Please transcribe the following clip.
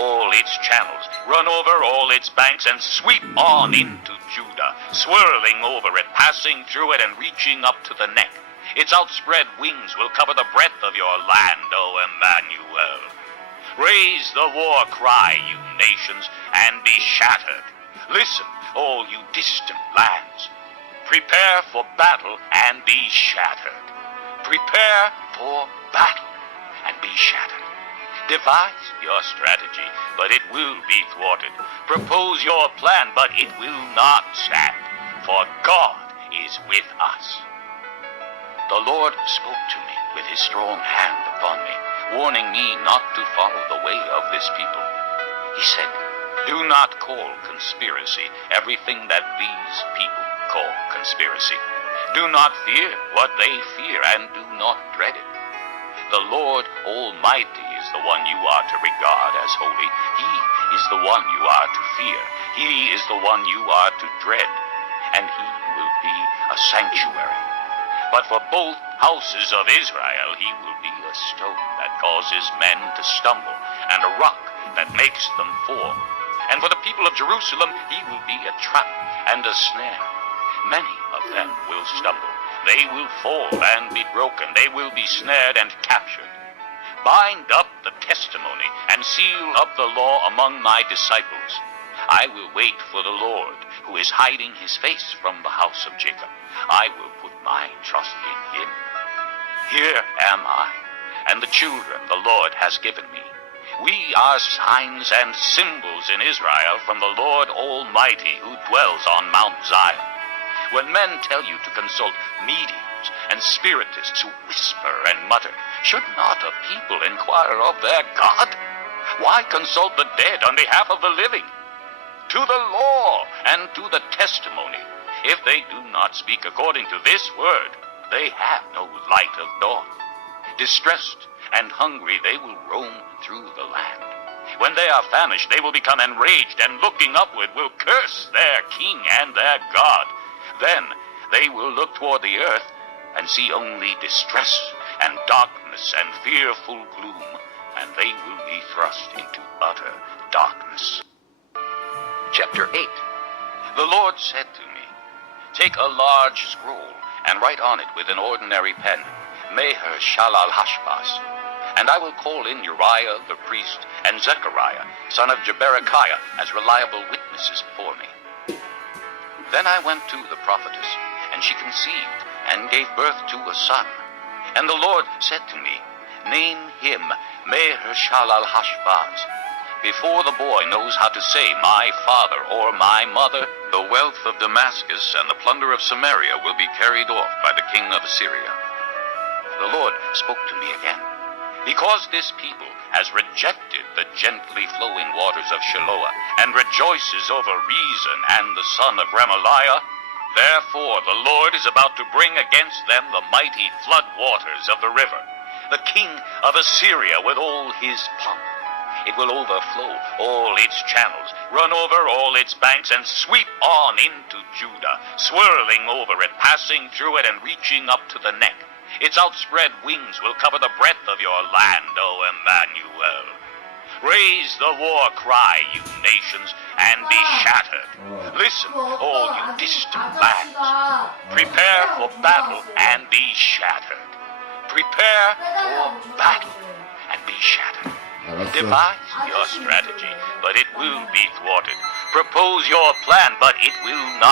all its channels, run over all its banks, and sweep on into Judah, swirling over it, passing through it, and reaching up to the neck. Its outspread wings will cover the breadth of your land, O Emmanuel. Raise the war cry, you nations, and be shattered. Listen, all you distant lands. Prepare for battle and be shattered. Prepare for battle and be shattered. Devise your strategy, but it will be thwarted. Propose your plan, but it will not stand, for God is with us. The Lord spoke to me with his strong hand upon me, warning me not to follow the way of this people. He said, do not call conspiracy everything that these people call conspiracy. Do not fear what they fear, and do not dread it. The Lord Almighty is the one you are to regard as holy. He is the one you are to fear. He is the one you are to dread, and he will be a sanctuary. But for both houses of Israel, he will be a stone that causes men to stumble, and a rock that makes them fall. And for the people of Jerusalem, he will be a trap and a snare. Many of them will stumble. They will fall and be broken. They will be snared and captured. Bind up the testimony and seal up the law among my disciples. I will wait for the Lord, who is hiding his face from the house of Jacob. I will put my trust in him. Here am I, and the children the Lord has given me. We are signs and symbols in Israel from the Lord Almighty, who dwells on Mount Zion. When men tell you to consult mediums and spiritists who whisper and mutter, should not a people inquire of their God? Why consult the dead on behalf of the living? To the law and to the testimony. If they do not speak according to this word, they have no light of dawn. Distressed and hungry, they will roam through the land. When they are famished, they will become enraged, and looking upward will curse their king and their God. Then they will look toward the earth and see only distress and darkness and fearful gloom, and they will be thrust into utter darkness. Chapter 8. The Lord said to me, take a large scroll and write on it with an ordinary pen, Meher Shalal Hashbaz. And I will call in Uriah the priest and Zechariah, son of Jeberechiah, as reliable witnesses before me. Then I went to the prophetess, and she conceived and gave birth to a son. And the Lord said to me, name him Meher Shalal Hashbaz. Before the boy knows how to say my father or my mother, the wealth of Damascus and the plunder of Samaria will be carried off by the king of Assyria. The Lord spoke to me again. Because this people has rejected the gently flowing waters of Shiloah and rejoices over Rezin and the son of Remaliah, therefore the Lord is about to bring against them the mighty flood waters of the river, the king of Assyria with all his pomp. It will overflow all its channels, run over all its banks, and sweep on into Judah, swirling over it, passing through it, and reaching up to the neck. Its outspread wings will cover the breadth of your land, O Emmanuel. Raise the war cry, you nations, and be shattered. Listen, all you distant lands. Prepare for battle and be shattered. Prepare for battle and be shattered. Devise your strategy, but it will be thwarted. Propose your plan, but it will not